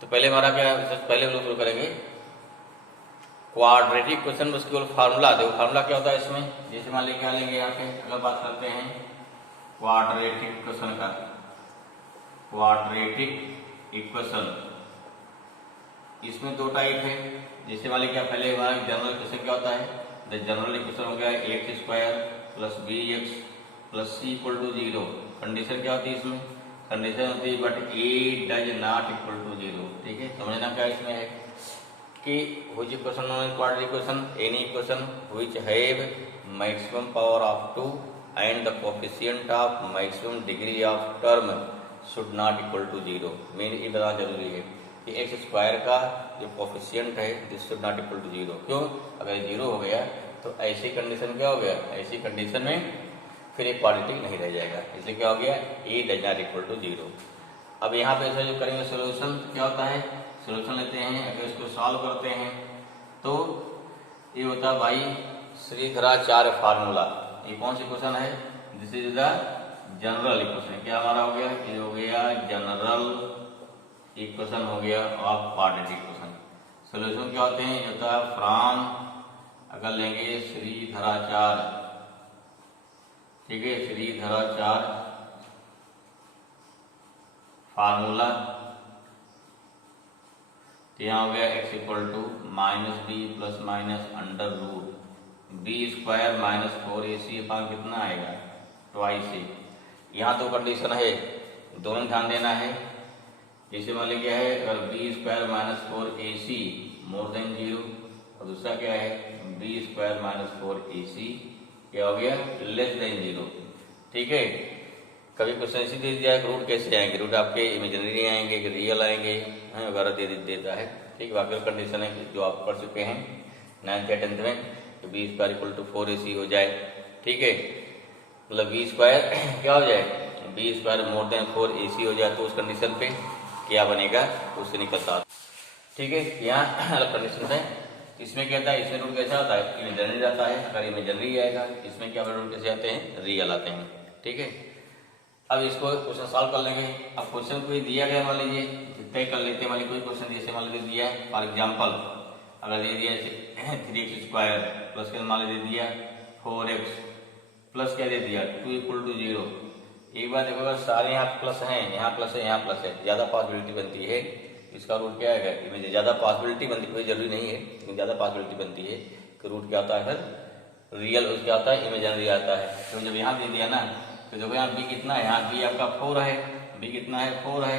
तो पहले हमारा क्या है, सबसे पहले हम लोग शुरू करेंगे क्वाड्रेटिक क्वेश्चन में उसके फार्मूला। देखो फार्मूला क्या होता है इसमें, जैसे मान लीजिए क्या लेंगे यहाँ पे, अगर बात करते हैं क्वाड्रेटिक इक्वेशन का, क्वाड्रेटिक इक्वेशन इसमें दो टाइप है। जैसे मान लीजिए क्या, पहले हमारा जनरल इक्वेशन क्या होता है, द जनरल इक्वेशन हो गया x square plus b x plus c equal to zero. Condition क्या होती है इसमें, कंडीशन होती है but a does not equal to zero. ठीक है, समझना क्या इसमें है कि which equation known as quadratic equation, any equation which have maximum power of 2 and the coefficient of maximum degree of term should not equal to 0। Main ये बताना जरूरी है कि एक्स स्क्वायर का जो कोफिशियंट है this should not equal to 0। क्यों, अगर 0 हो गया तो ऐसी कंडीशन क्या हो गया, ऐसी कंडीशन में फिर एक क्वाड्रेटिक नहीं रह जाएगा, इसलिए क्या हो गया ए डज नॉट इक्वल टू 0। अब यहाँ पे ऐसा जो करेंगे सोल्यूशन क्या होता है, सोल्यूशन लेते हैं, अगर इसको सॉल्व करते हैं तो ये होता है भाई श्रीधराचार्य फार्मूला। ये कौन सी क्वेश्चन है, this is the general equation. क्या हमारा हो गया, ये हो गया जनरल इक्वेशन हो गया ऑफ क्वाड्रेटिक इक्वेशन। सोल्यूशन क्या होते हैं, ये होता है फ्रॉम, अगर लेंगे श्रीधराचार्य, ठीक है, श्रीधराचार्य फार्मूला। तो यहाँ हो गया x equal to minus b plus minus under root b square minus 4ac upon कितना आएगा, ट्वाइस ए। यहाँ तो कंडीशन है, दोनों ध्यान देना है। जैसे मान लीजिए क्या है, अगर b square minus 4ac more than 0, और दूसरा क्या है बी स्क्वायर माइनस 4ac क्या हो गया लेस देन 0। ठीक है, कभी क्वेश्चन इसी दे दिया है, रूट कैसे आएंगे, रूट आपके इमेजिनरी आएंगे कि रियल आएंगे वगैरह दे देता है। ठीक, बाकी कंडीशन है जो आप पढ़ चुके हैं 9th या 10th में, तो B square equal to 4ac हो जाए। ठीक है, मतलब बी स्क्वायर क्या हो जाए, B square more than 4ac हो जाए, तो उस कंडीशन पे क्या बनेगा उससे निकलता। ठीक है, यहाँ अलग कंडीशन है। इसमें क्या होता है, इसमें रूट कैसा आता है, इमेजिनरी आता है, अगर इमेजिनरी आएगा इसमें क्या रूट कैसे आते हैं, रियल आते हैं। ठीक है, अब इसको क्वेश्चन सॉल्व कर लेंगे। अब क्वेश्चन कोई दिया गया, मान लीजिए तय कर लेते हैं, मान लीजिए कोई क्वेश्चन जैसे मान लीजिए दिया है, फॉर एग्जांपल अगर दे दिया 3x स्क्वायर प्लस के मान लीजिए दिया 4x प्लस क्या दे दिया 2 इक्वल टू 0। एक बार देखो, अगर सारे यहाँ प्लस हैं, यहाँ प्लस है, यहाँ प्लस है, ज्यादा पॉसिबिलिटी बनती है इसका रूट क्या है, इमेज ज्यादा पॉसिबिलिटी बनती, कोई जरूरी नहीं है लेकिन ज्यादा पॉसिबिलिटी बनती है कि रूट क्या आता है, रियल क्या आता है, इमेजिनरी आता है। तो जब यहाँ दे दिया ना, तो देखो यहाँ बी कितना है, यहाँ बी आपका 4 है, बी कितना है 4 है,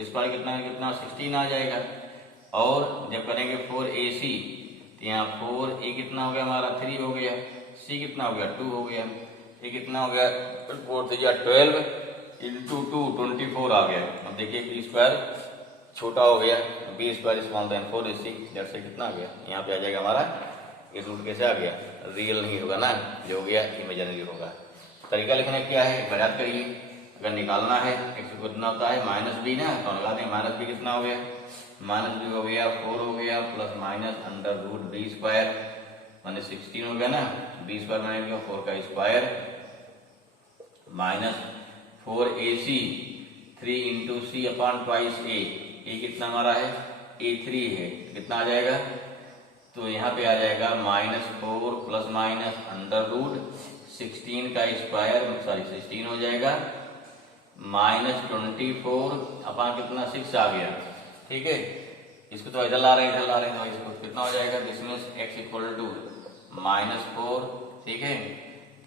स्क्वायर कितना है, कितना 16 आ जाएगा। और जब करेंगे 4ac तो यहाँ 4a कितना हो गया हमारा 3 हो गया, c कितना हो गया 2 हो गया, ये कितना हो गया 4 से 12 इंटू 2 24 आ गया। अब देखिए बी स्क्वायर छोटा हो गया, B square small then 4ac, जब से कितना आ गया, यहाँ पे आ जाएगा हमारा ये रूट कैसे आ गया, रियल नहीं होगा ना, जो हो गया इमेजिनरी होगा। तरीका लिखने क्या है, याद करिए, अगर निकालना है एक्स को कितना होता है माइनस बी ना, तो निकाल दें माइनस बी कितना हो गया, माइनस बी हो गया 4 हो गया plus minus under root b square minus 16 हो गया ना, बी स्क्वायर बनेगा 4 का square minus 4ac 3 into c upon twice a कितना हमारा है a3 है, कितना आ जाएगा, तो यहाँ पे आ जाएगा -4 प्लस माइनस अंडर रूट 16 का स्क्वायर, सॉरी 16 हो जाएगा -24 अपॉन कितना 6 आ गया। ठीक है, इसको तो इधर ला रहे हैं, इधर ला रहे हैं, तो इसको कितना हो जाएगा, this means x equal to -4, ठीक है,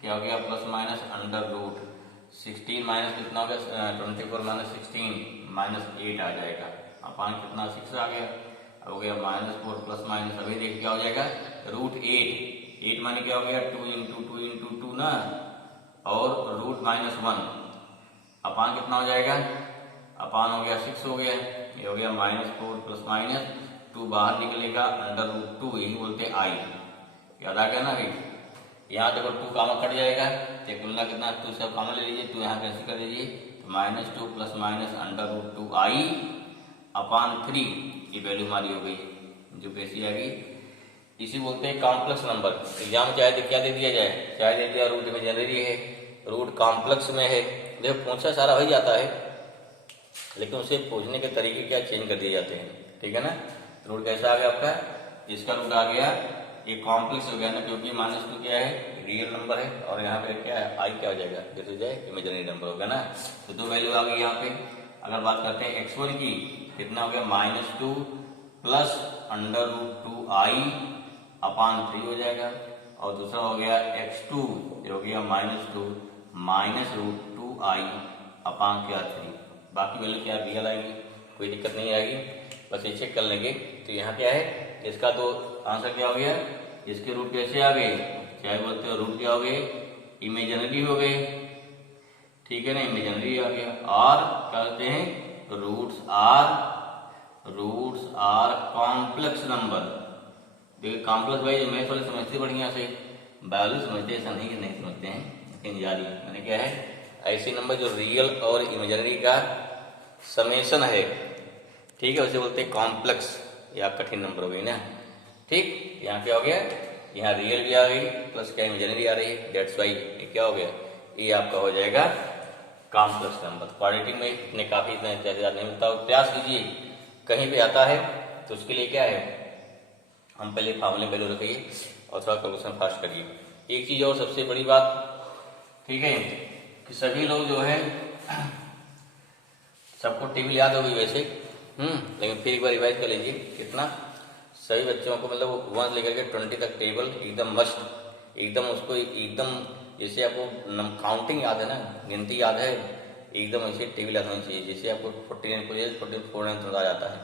क्या हो गया plus minus under root 16 minus कितना हो गया 24 माइनस 16 -8 आ जाएगा, अपॉन कितना 6 आ गया, हो गया -4 प्लस माइनस, अभी देखिए क्या हो जाएगा √8 माने क्या हो गया 2 इंटू 2 ना, और रूट -1 अपान कितना हो जाएगा, अपान हो गया 6 हो गया, ये हो गया -4 प्लस माइनस 2 बाहर निकलेगा अंडर रूट 2, यही बोलते हैं आई, याद आ गया ना भाई। यहाँ देखो 2 कामा कट जाएगा, तो तुलना कितना 2 सब कामा ले लीजिए, 2 यहाँ कैंसिल कर दीजिए, तो -2 प्लस माइनस अंडर रूट 2 आई अपान 3 की वैल्यू हमारी हो गई जो कैसी आ गई, इसी बोलते हैं कॉम्प्लेक्स नंबर। एग्जाम चाहे क्या दे दिया जाए, चाहे दे दिया रूट इमेजिनरी है, रूट कॉम्प्लेक्स में है, देखो पूछा सारा हो जाता है, लेकिन उसे पूछने के तरीके क्या चेंज कर दिए जाते हैं, ठीक है ना। रूट कैसा आ गया आपका, जिसका रूट आ गया ये कॉम्प्लेक्स हो गया ना, क्योंकि -2 क्या है, रियल नंबर है, और यहाँ पे क्या है, आई क्या हो जाएगा, दिस इज इमेजिनरी नंबर हो गया ना। तो 2 वैल्यू आ गई यहाँ पे। अगर बात करते हैं x1 की, कितना हो गया, -2 प्लस √2i अपान 3 हो जाएगा, और दूसरा हो गया x2 हो गया -2 माइनस √2i अपान क्या 3। बाकी वैल्यू क्या रियल आएगी, कोई दिक्कत नहीं आएगी, बस ये चेक कर लेंगे। तो यहाँ क्या है, इसका तो आंसर क्या हो गया, इसके रूट कैसे आ गए, चाहे बोलते हो रूट क्या हो गए, इमेजिनरी हो गए, ठीक है ना, इमेजिनरी आ गया। और क्या कहते हैं, रूट्स आर कॉम्प्लेक्स नंबर। देखिए कॉम्प्लेक्स भाई मैथ वाले समझते बढ़िया से, बायोलॉजी समझते, ऐसा नहीं कि नहीं समझते हैं, लेकिन जारी मैंने क्या है, ऐसे नंबर जो रियल और इमेजिनरी का समेशन है, ठीक है, उसे बोलते हैं कॉम्प्लेक्स या कठिन नंबर हो गई ना। ठीक, यहाँ क्या हो गया, यहाँ रियल भी आ गई प्लस क्या इमेजिनरी आ रही है, दैट्स वाई ये क्या हो गया, ये आपका हो जाएगा कॉम्प्लेक्स नंबर। क्वाड्रेटिक में इतने काफी इतना ज्यादा नहीं मिलता, प्रयास कीजिए कहीं पे आता है तो उसके लिए क्या है, हम पहले फार्मूले वैल्यू रखिए और थोड़ा कैलकुलेशन फास्ट करिए। एक चीज और सबसे बड़ी बात, ठीक है, कि सभी लोग जो है, सबको टेबल याद होगी वैसे, लेकिन फिर एक बार रिवाइज कर लीजिए। कितना, सभी बच्चों को मतलब 1 लेकर के 20 तक टेबल एकदम मस्ट, एकदम उसको एकदम, जैसे आपको काउंटिंग याद है ना, गिनती याद है, एकदम ऐसे टेबल याद होनी चाहिए। जैसे आपको 49 को 44 समझ आ जाता है,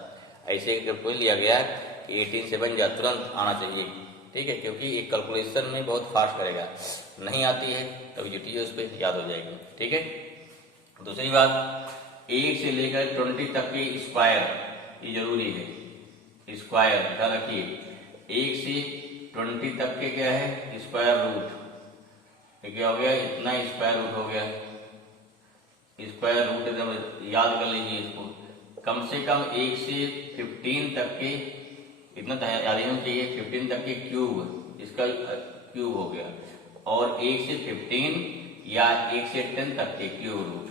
ऐसे अगर कोई लिया गया कि 18 से बन जाए तुरंत आना चाहिए, ठीक है, क्योंकि एक कैलकुलेशन में बहुत फास्ट करेगा, नहीं आती है तभी जुटी है उस पर याद हो जाएगी, ठीक है। दूसरी बात, 1 से लेकर 20 तक की स्क्वायर, ये जरूरी है, स्क्वायर ध्यान रखिए, 1 से 20 तक के क्या है, स्क्वायर रूट, क्या हो गया, इतना स्क्वायर रूट हो गया, स्क्वायर रूट एकदम याद कर लीजिए इसको। कम से कम 1 से 15 तक के, इतना याद ही होना चाहिए, 15 तक के क्यूब, इसका क्यूब हो गया, और 1 से 15 या 1 से 10 तक के क्यूब रूट,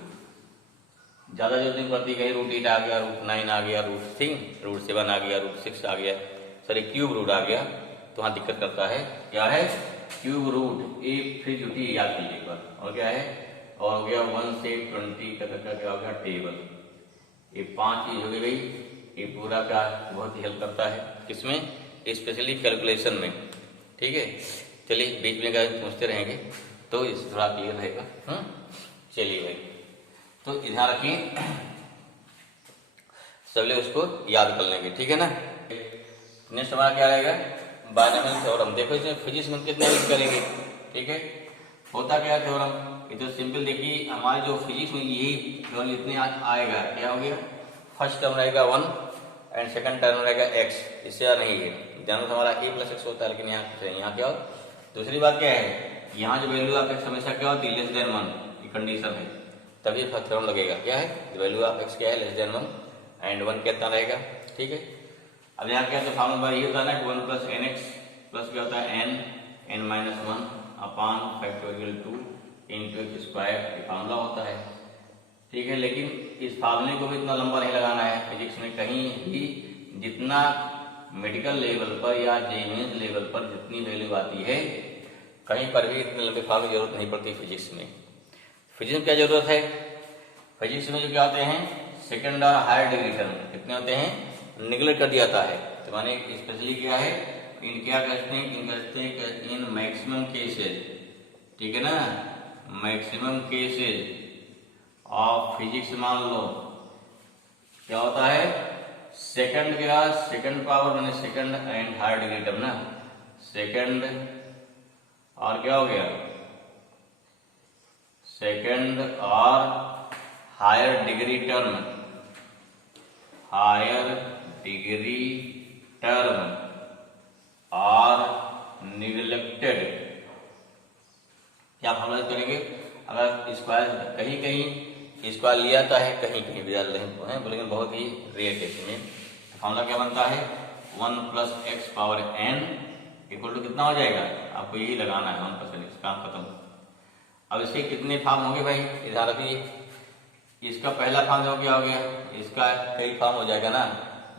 ज्यादा जरूरत नहीं पड़ती, कहीं √8 आ गया, √9 आ गया, √7 आ गया, √6 आ गया, सॉरी क्यूब रूट आ गया, तो वहां दिक्कत करता है। क्या है, क्यूब रूट, एक फिर जुटी याद कीजिए एक बार, और क्या है, और हो गया 1 से 20 तक का क्या हो गया, टेबल। ये 5 चीज हो गई, ये पूरा का बहुत ही हेल्प करता है, किसमें, स्पेशली कैलकुलेशन में, ठीक है। चलिए बीच में अगर पूछते रहेंगे तो इस थोड़ा क्लियर रहेगा। चलिए भाई, तो ध्यान रखिए, सब लोग उसको याद कर लेंगे, ठीक है ना। नेक्स्ट हमारा क्या रहेगा, बायनॉमियल थ्योरम। देखो इसमें फिजिक्स में कितना यूज करेंगे, ठीक है। होता क्या है थ्योरम, ये तो सिंपल, देखिए हमारी जो फिजिक्स में यही थ्योरम इतने आएगा, क्या हो गया, फर्स्ट टर्म रहेगा 1 एंड सेकंड टर्म रहेगा x, इससे ज्यादा नहीं है, जनरल हमारा a + x होता है, लेकिन यहाँ क्या हो। दूसरी बात क्या है, यहाँ जो वैल्यू ऑफ x हमेशा क्या होती है, <1, ये कंडीशन है, तभी थ्योरम लगेगा। क्या है, वैल्यू ऑफ x क्या है, <1 एंड 1 कितना रहेगा, ठीक है। अब यहाँ क्या, तो फॉर्मूला ये होता है ना, 1 + nx प्लस क्या होता है, n-1 अपान फैक्टोरियल 2 इंटू x स्क्वायर, ये फॉर्मूला होता है, ठीक है। लेकिन इस फार्मूले को भी इतना लंबा नहीं लगाना है फिजिक्स में, कहीं भी जितना मेडिकल लेवल पर या जेईई लेवल पर जितनी वैल्यू आती है, कहीं पर भी इतने लंबे फार्मूले की जरूरत नहीं पड़ती फिजिक्स में। फिजिक्स में क्या जरूरत है, फिजिक्स में जो क्या होते हैं, सेकंड और हायर डिग्री टर्म कितने होते हैं, निगलेक्ट कर दिया जाता है। तो माने स्पेशली क्या है, इन क्या कहते हैं, इन मैक्सिमम केसेज, ठीक है ना, मैक्सिमम केसेज ऑफ फिजिक्स, मान लो क्या होता है, सेकंड क्या, सेकंड पावर माने second and higher degree term ना, सेकंड और क्या हो गया, सेकंड और higher degree term, higher degree term और निगलेक्टेड। क्या फॉर्मूला करेंगे, अगर स्क्वायर कहीं कहीं स्क्वायर लिया जाता है, कहीं कहीं भी डाल रहे हैं, लेकिन बहुत ही रेयर केस में। फॉर्मूला क्या बनता है, 1 + x power n equal to कितना हो जाएगा, आपको यही लगाना है 1%, काम खत्म। अब इसके कितने फॉर्म होंगे भाई, ध्यान रखिए, इसका पहला फॉर्म हो गया इसका कई फॉर्म हो जाएगा ना।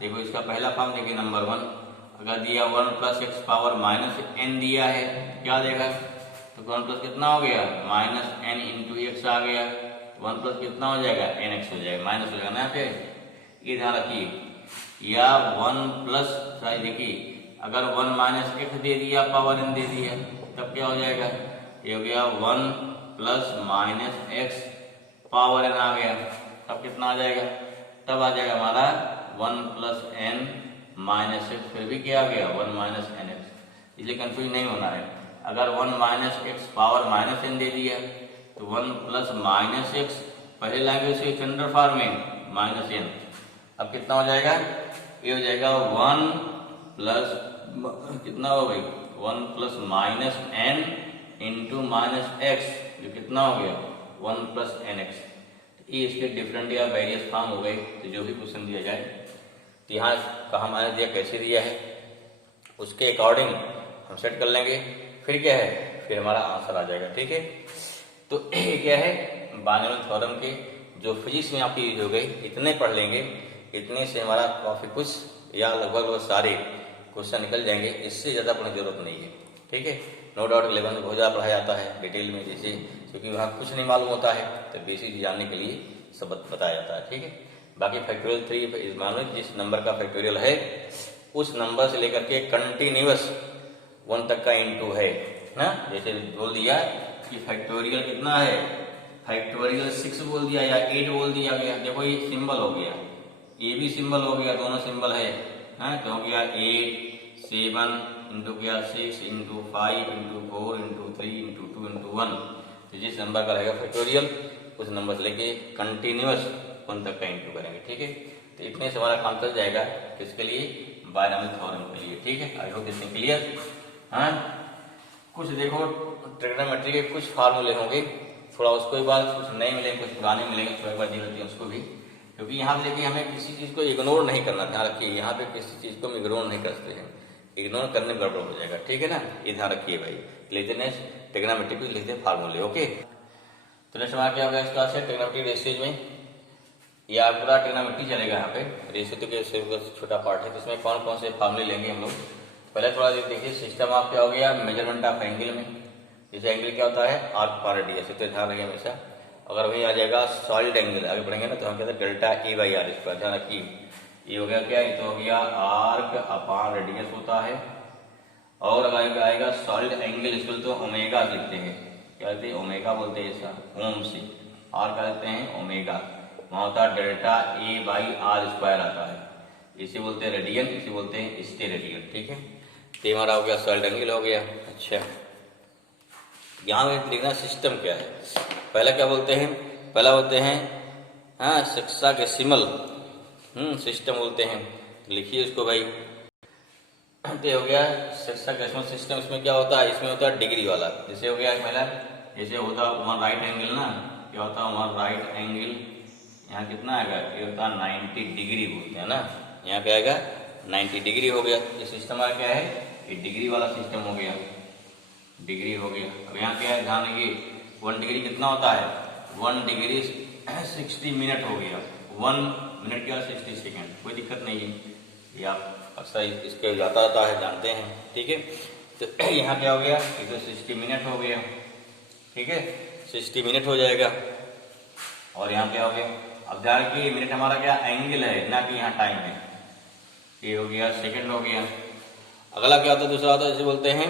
देखो इसका पहला फॉर्म देखिए नंबर 1, अगर दिया 1 + x पावर -n दिया है क्या देगा, तो 1 प्लस कितना हो गया -n × x आ गया, 1 प्लस कितना हो जाएगा nx हो जाएगा, माइनस हो जाएगा ना यहाँ पे, ये ध्यान रखिए। या 1 प्लस देखिए अगर 1 - x दे दिया पावर n दे दिया तब क्या हो जाएगा, ये हो गया 1 + -x पावर n आ गया, तब कितना आ जाएगा, तब आ जाएगा हमारा 1 + n - x, फिर भी क्या आ गया 1 - nx, इसलिए कंफ्यूज नहीं होना है। अगर 1 - x पावर -n दे दिया तो 1 + -x पहले लाएंगे उसे स्टैंडर्ड फॉर्म में -n, अब कितना हो जाएगा, ये हो जाएगा 1 प्लस कितना हो गई 1 + -n × -x, जो कितना हो गया 1 + nx। ये इसके डिफरेंट या वेरियस फॉर्म हो गए। तो जो भी क्वेश्चन दिया जाए तो यहाँ कहाँ मैंने दिया, कैसे दिया है, उसके अकॉर्डिंग हम सेट कर लेंगे, फिर क्या है, फिर हमारा आंसर आ जाएगा। ठीक है, तो ये क्या है बायनोमियल थ्योरम के जो फिजिक्स में आपकी यूज हो गई, इतने पढ़ लेंगे, इतने से हमारा काफी कुछ या लगभग सारे क्वेश्चन निकल जाएंगे, इससे ज्यादा पढ़ने की जरूरत नहीं है। ठीक है, नो डाउट 11 में बहुत ज्यादा पढ़ाया जाता है डिटेल में, जैसे क्योंकि वहाँ कुछ नहीं मालूम होता है तो बेसिक जानने के लिए सब बताया जाता है। ठीक है, बाकी फैक्टोरियल 3 इस मामले में जिस नंबर का फैक्टोरियल है उस नंबर से लेकर के कंटिन्यूअस 1 तक का इनटू है ना। जैसे बोल दिया कि फैक्टोरियल कितना है, फैक्टोरियल 6 बोल दिया या 8 बोल दिया गया, देखो ये सिंबल हो गया, ये भी सिंबल हो गया, दोनों सिंबल है तो हो गया 8 7 इंटू क्या 6 into 5 into 4 into 3 into 2 into 1। तो जिस नंबर का रहेगा फैक्टोरियल उस नंबर से लेके कंटिन्यूअस 1 तक का इंटू करेंगे। ठीक है, तो इतने से हमारा काम चल जाएगा, किसके लिए, बायनोमियल थ्योरम के लिए। ठीक है, आई होप इसमें क्लियर। हाँ, कुछ देखो ट्रिग्नोमेट्री के कुछ फार्मूले होंगे, थोड़ा उसको एक बार कुछ नए मिलेंगे, कुछ पुराने मिलेंगे, थोड़ा एक बार देख लेते हैं उसको भी, क्योंकि यहाँ पे देखिए हमें किसी चीज को इग्नोर नहीं करना, ध्यान रखिए, यहाँ पे किसी चीज को हम इग्नोर नहीं करते हैं, इग्नोर करने में गड़बड़ हो जाएगा। ठीक है ना, ये ध्यान रखिए भाई। लेते हैं ट्रिग्नोमेट्री को लिखते हैं फार्मूले। ओके, तो नेक्स्ट हमारा क्या होगा इस क्लास से ट्रिग्नोमेट्री रेशियोज में, या पूरा ट्रिग्नोमेट्री चलेगा यहाँ पे, रेशियो तो छोटा पार्ट है, तो इसमें कौन कौन से फार्मूले लेंगे हम लोग। पहले थोड़ा देखिए सिस्टम आप क्या हो गया, मेजरमेंट ऑफ एंगल में, जैसे एंगल क्या होता है आर्क पर रेडियस, तो ध्यान रखिए हमेशा। अगर वही आ जाएगा सॉलिड एंगल, आगे बढ़ेंगे ना तो हम कहते हैं डेल्टा E/R इसका, ध्यान रखिए। ये हो गया क्या, ये तो हो गया आर्क अपॉन रेडियस होता है। और अगर आएगा सॉलिड एंगल, इसको तो ओमेगा लिखते हैं, क्या कहते हैं ओमेगा बोलते हैं, ऐसा ओम से आर का लेते हैं ओमेगा, वहां होता है डेल्टा A/R² आता है, इसे बोलते हैं रेडियन, इसे बोलते हैं स्टेरेडियन। ठीक है, तो हमारा हो गया सॉलिड एंगल हो गया। अच्छा, यहाँ लिखना सिस्टम क्या है, पहला क्या बोलते हैं, पहला बोलते हैं हाँ शिक्षा के सिमल सिस्टम बोलते हैं, लिखिए इसको भाई। तो हो गया शिक्षा के सिस्टम, इसमें क्या होता है, इसमें होता है डिग्री वाला, जैसे हो गया पहला, जैसे होता है 1 राइट एंगल ना, क्या होता है 1 राइट एंगल, यहाँ कितना आएगा, ये होता है 90 डिग्री बोलते हैं ना, यहाँ क्या आएगा 90 डिग्री हो गया। ये सिस्टम हमारा क्या है, ये डिग्री वाला सिस्टम हो गया, डिग्री हो गया। अब यहाँ क्या है ध्यान रखिए, 1 डिग्री कितना होता है, 1 डिग्री 60 मिनट हो गया, 1 मिनट क्या 60 सेकेंड, कोई दिक्कत नहीं है, ये आप अक्सर इसके जाता रहता है, जानते हैं। ठीक है, तो यहाँ क्या हो गया, ये तो 60 मिनट हो गया। ठीक है, 60 मिनट हो जाएगा। और यहाँ क्या हो गया, अब ध्यान रखिए मिनट हमारा क्या एंगल है, ना कि यहाँ टाइम है, ये हो गया सेकंड हो गया। अगला क्या होता है, दूसरा होता है जिसे बोलते हैं,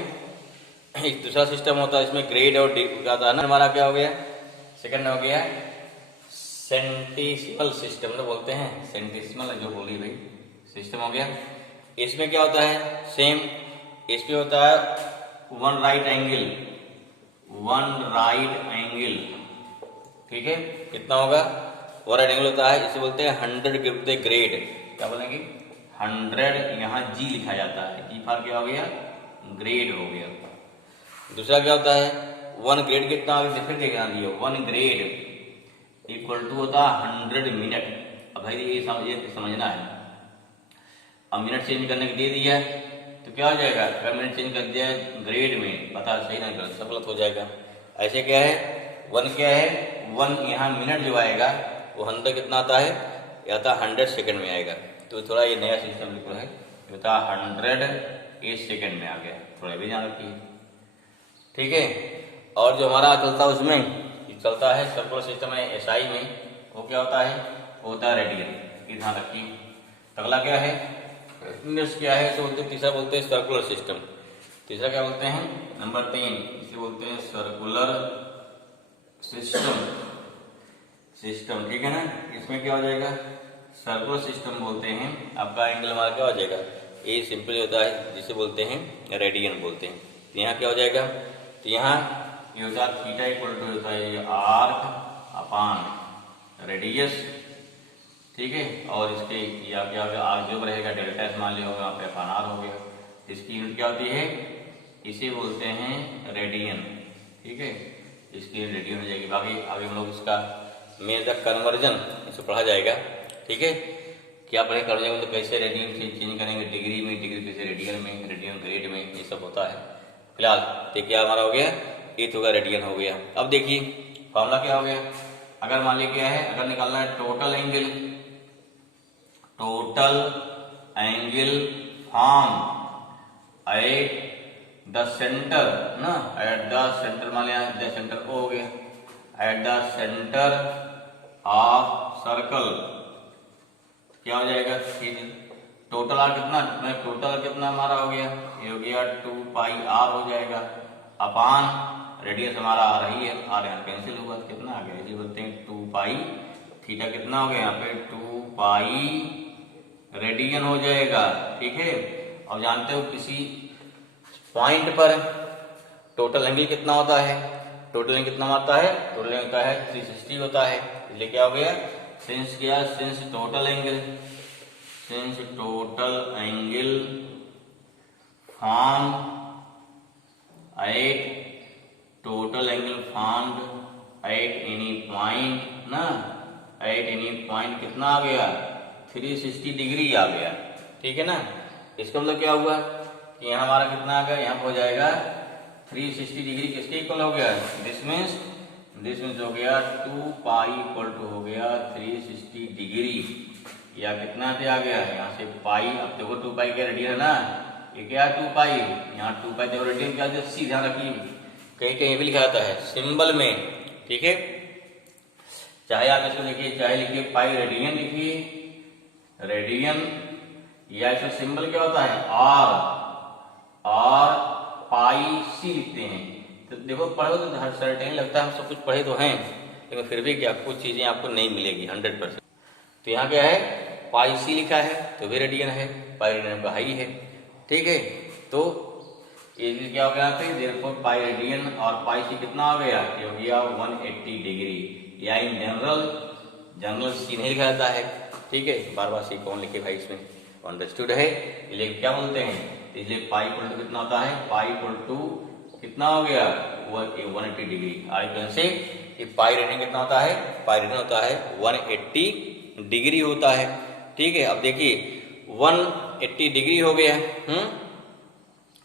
एक दूसरा सिस्टम होता है इसमें ग्रेड और क्या होता है ना, हमारा क्या हो गया सेकंड हो गया सेंटिसिमल सिस्टम ना बोलते हैं, सेंटिसिमल जो बोली भाई सिस्टम हो गया। इसमें क्या होता है सेम, इसमें होता है 1 राइट एंगल, 1 राइट एंगल। ठीक है, कितना होगा 1 राइट एंगल होता है, इसे बोलते हैं 100 गिव द ग्रेड, क्या बोलेंगे 100, यहाँ जी लिखा जाता है, जी फॉर क्या हो गया ग्रेड हो गया। दूसरा क्या होता है 1 ग्रेड कितना आगे फिर देखना दिए, 1 ग्रेड इक्वल टू होता है 100 मिनट। अब भाई ये समझना है, अब मिनट चेंज करने के दे दिया है तो क्या हो जाएगा, अगर मिनट चेंज कर दिया है ग्रेड में, पता सही ना गलत, सब गलत हो जाएगा। ऐसे क्या है 1 क्या है 1 यहाँ मिनट जो आएगा वो 100 कितना आता है या था 100 सेकंड में आएगा। तो थोड़ा ये नया सिस्टम लिखा है, ये था 100 सेकंड में आ गया, थोड़ा भी ध्यान रखिए, ठीक है। और जो हमारा चलता है उसमें चलता है सर्कुलर सिस्टम है एसआई में, वो क्या होता है, वो होता है रेडियन, ये ध्यान रखिए। अगला क्या है, नेक्स्ट क्या है, इसे बोलते हैं, तीसरा बोलते हैं सर्कुलर सिस्टम। तीसरा क्या बोलते हैं, नंबर 3, इसे बोलते हैं सर्कुलर सिस्टम, ठीक है ना। इसमें क्या हो जाएगा, सर्कुलर सिस्टम बोलते हैं, आपका एंगल हमारा क्या हो जाएगा, ये सिंपल होता है जिसे बोलते हैं रेडियन बोलते हैं। तो यहाँ क्या हो जाएगा, तो यहाँ ये होता है थीटा इक्वल टू होता है आर्क अपान रेडियस, ठीक है। और इसके या क्या होगा, आर्क जो रहेगा डेल्टा एस मान लिया होगा, यहाँ पे अपान आर हो गया। इसकी यूनिट क्या होती है, इसे बोलते हैं रेडियन, ठीक है, इसकी रेडियन हो जाएगी। बाकी आगे हम लोग इसका मेजर कन्वर्जन इसे पढ़ा जाएगा, ठीक है। क्या पढ़े कर जाएगा, तो कैसे रेडियन से चेंज करेंगे डिग्री में, डिग्री कैसे रेडियन में, रेडियन ग्रेड में, ये सब होता है। फिलहाल तो क्या हमारा हो गया, ये होगा रेडियन हो गया। अब देखिए फॉर्मूला क्या हो गया, अगर मान लीजिए क्या है, अगर निकालना है total angle form at the centre ना, एट द सेंटर मान लिया, द सेंटर हो गया, at the centre of circle क्या हो जाएगा, टोटल आर कितना, टोटल कितना हमारा हो गया, ये हो गया 2 पाई आर हो जाएगा, अपान रेडियस हमारा आ रही है, आर यहाँ कैंसिल हुआ, कितना आ गया, इसे बोलते हैं 2 पाई थीटा, कितना हो गया यहाँ पे 2 पाई रेडियन हो जाएगा, ठीक है। और जानते हो किसी पॉइंट पर टोटल एंगल कितना होता है, टोटल एंगल कितना होता है, टोटल एंगल होता है 360 होता है। इसलिए क्या हो गया, since total angle form at any point ना, एट एनी पॉइंट कितना आ गया, 360 डिग्री आ गया, ठीक है ना। इसका मतलब क्या हुआ कि यहाँ हमारा कितना आ गया, यहाँ हो जाएगा 360 डिग्री किसके इक्वल हो गया, दिस मीन्स हो गया 2 पाई इक्वल टू हो गया 360 डिग्री, या कितना पे आ गया, यहाँ से पाई, अब देखो 2 पाई क्या रेडियन है ना, ये क्या है 2 पाई, यहाँ 2 पाई जब रेडियन क्या है, सी ध्यान रखिए, कहीं कहीं भी लिखा जाता है सिंबल में, ठीक है। चाहे आप इसको लिखिए, चाहे लिखिए पाई रेडियन लिखिए, रेडियन, या इसका सिंबल क्या होता है आर पाई सी लिखते हैं। तो देखो पढ़ो तो हर सर्टेन लगता है हम सब कुछ पढ़े तो हैं, लेकिन फिर भी क्या कुछ चीजें आपको नहीं मिलेगी 100%। तो यहाँ क्या है, पाई सी लिखा है तो भी रेडियन है, पाई रेडियन का हाई है, ठीक है। तो ये क्या हो गया यहाँ पे, देयरफॉर पाई रेडियन और पाई सी कितना हो गया, ये हो गया 180 डिग्री, या इन जनरल सी नहीं लिखा जाता है, ठीक है। बार बार सी कौन लिखे भाई, इसमें अंडरस्टूड है। इसलिए क्या बोलते हैं, इसलिए पाई इक्वल टू कितना होता है, पाई इक्वल टू कितना हो गया 180 degree. I can say pi radian कितना होता है, पाई रेडियन होता है 180 डिग्री होता है, ठीक है। अब देखिए 180 डिग्री हो गया,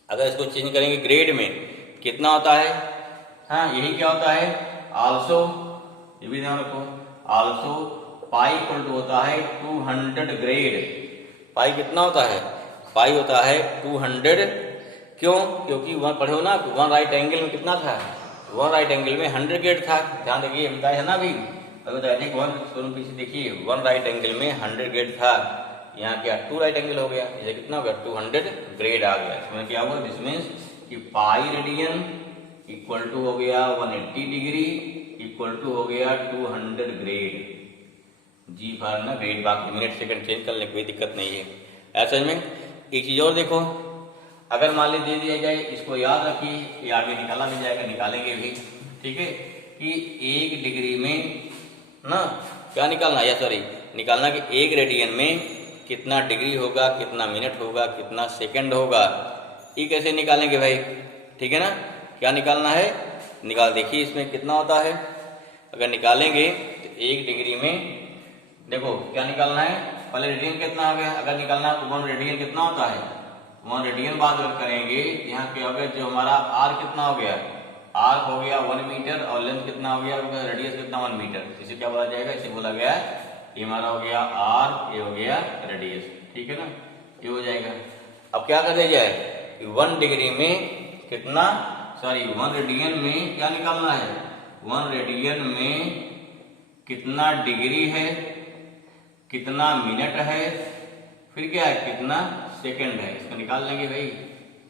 अगर इसको चेंज करेंगे ग्रेड में कितना होता है, हाँ यही क्या होता है, आल्सो, ये भी ध्यान रखो, आल्सो पाई इक्वल टू होता है 200 ग्रेड। पाई कितना होता है, पाई होता है 200, क्यों, क्योंकि वहां पढ़े हो ना, वन राइट एंगल में कितना था, वन राइट एंगल में 100 ग्रेड था, ध्यान देखिए बताया है ना अभी, अगर पीछे देखिए वन राइट एंगल में 100 ग्रेड था, यहाँ क्या 2 राइट एंगल हो गया, इसे कितना हो गया 200 ग्रेड आ गया। इसमें क्या हुआ, दिस मीन्स कि पाई रेडियन इक्वल टू हो गया 180 डिग्री इक्वल टू हो गया 200 ग्रेड, जी फॉर ना ग्रेड, बाकी मिनट सेकंड चेंज करने कोई दिक्कत नहीं है। ऐसा में एक चीज और देखो, अगर मान ली दे दिया जाए, इसको याद रखिए, ये आगे निकाला भी जाएगा, निकालेंगे भी, ठीक है, कि 1 डिग्री में ना क्या निकालना, या सॉरी निकालना कि 1 रेडियन में कितना डिग्री होगा, कितना मिनट होगा, कितना सेकंड होगा, ये कैसे निकालेंगे भाई, ठीक है ना। क्या निकालना है, निकाल देखिए इसमें कितना होता है, अगर निकालेंगे तो 1 डिग्री में देखो क्या निकालना है, पहले रेडियन कितना आ गया, अगर निकालना है तो 1 रेडियन कितना होता है, 1 रेडियन बात अगर करेंगे, यहाँ क्या हो गया, जो हमारा आर कितना हो गया, आर हो गया 1 मीटर, और लेंथ कितना हो गया, रेडियस कितना 1 मीटर, इसे क्या बोला जाएगा, इसे बोला गया ये हमारा हो गया आर, ये हो गया रेडियस, ठीक है ना, ये हो जाएगा। अब क्या कर दिया जाए, 1 डिग्री में कितना, सॉरी 1 रेडियन में क्या निकालना है, 1 रेडियन में कितना डिग्री है, कितना मिनट है, फिर क्या है कितना सेकंड है, इसको निकाल लेंगे भाई,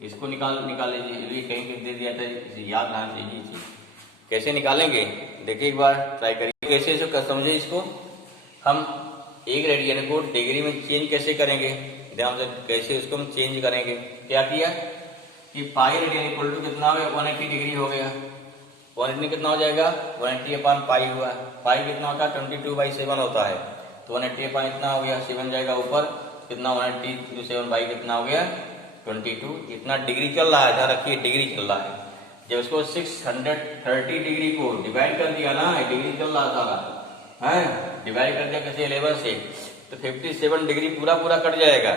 इसको निकाल लीजिए, कहीं दे दिया था, इसे याद रहना चाहिए चीज। कैसे निकालेंगे देखिए, एक बार ट्राई करिए, कैसे इसको समझे। इसको हम 1 रेडियन को डिग्री में चेंज कैसे करेंगे, ध्यान से, कैसे उसको हम चेंज करेंगे। क्या किया कि पाई रेडियन इक्वल टू कितना हो गया, 180 डिग्री हो गया, 180 कितना हो जाएगा, 180 अपॉन पाई हुआ, पाई कितना होता है 22/7 होता है, तो 180 अपॉन इतना हो गया, 7 जाएगा ऊपर, कितना 180 बाई कितना हो गया 22, इतना डिग्री चल रहा है, ध्यान रखिए डिग्री चल रहा है। जब इसको 630 डिग्री को डिवाइड कर दिया ना, डिग्री चल रहा था है, डिवाइड कर दिया कैसे 11 से, तो 57 डिग्री पूरा कट जाएगा।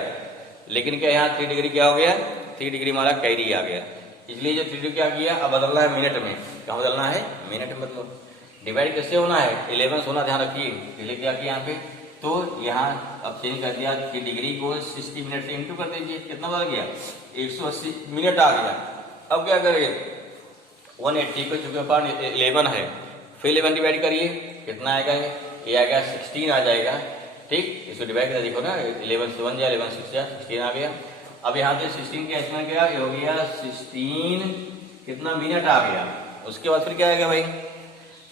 लेकिन क्या यहाँ 3 डिग्री क्या हो गया, 3 डिग्री हमारा कैरी आ गया, इसलिए जो 3 डिग्री क्या किया, अब बदलना है मिनट में। क्या बदलना है, मिनट में मतलब डिवाइड कैसे होना है, 11 होना, ध्यान रखिए। इसलिए क्या किया यहाँ पे, तो यहाँ अब चेंज कर दिया 3 डिग्री को 60 मिनट से इंटू कर दीजिए, कितना बदल गया 180 मिनट आ गया। अब क्या करेंगे, 180 को चूंकि अपन 11 है, फिर 11 डिवाइड करिए, कितना आएगा, ये आएगा 16 आ जाएगा, ठीक। इसको डिवाइड कर देखो ना, 11 से 1 जाए, 11 6 जाए, 16 आ गया। अब यहाँ से 16 के इसमें क्या हो गया, 16 कितना मिनट आ गया। उसके बाद फिर क्या आएगा भाई,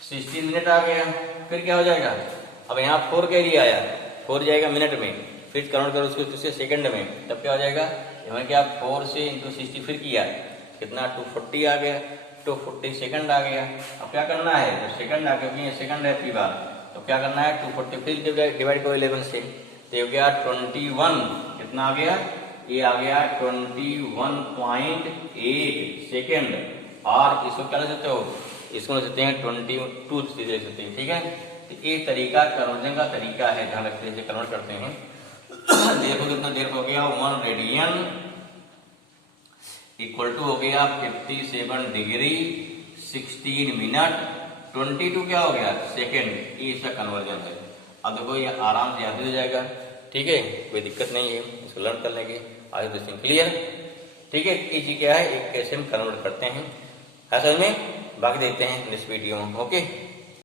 16 मिनट आ गया, फिर क्या हो जाएगा, अब यहाँ 4 कैरी आया, 4 जाएगा मिनट में, फिर कन्वर्ट करो उसको दूसरे सेकंड में, तब क्या हो जाएगा, यहाँ क्या 4 से इंटू 60 फिर किया, कितना 240 आ गया, 240 सेकंड आ गया। अब क्या करना है, तो सेकंड आ गया, सेकंड है पी बार, तो क्या करना है 240 फिर डिवाइड करो 11 से, तो ये गया 21, कितना आ गया, ये आ गया 21.8 सेकेंड। और इसको क्या ले सकते हो, इसको ले सकते हैं 22 से ले सकते हैं, ठीक है। तो ये तरीका कन्वर्जन का तरीका है, ध्यान रखते हैं कन्वर्ट करते हैं। देखो कितना देर हो गया, 1 रेडियन इक्वल टू हो गया 57 डिग्री 16 मिनट 22 क्या हो गया सेकेंड, ये इसका कन्वर्जन है। अब देखो ये आराम से याद हो जाएगा, ठीक है, कोई दिक्कत नहीं है, इसको लर्न कर लेंगे आगे तो क्लियर, ठीक है। ये चीज क्या है, एक कैसे हम कन्वर्ट करते हैं, ऐसा में बाकी देखते हैं नेक्स्ट वीडियो में, ओके।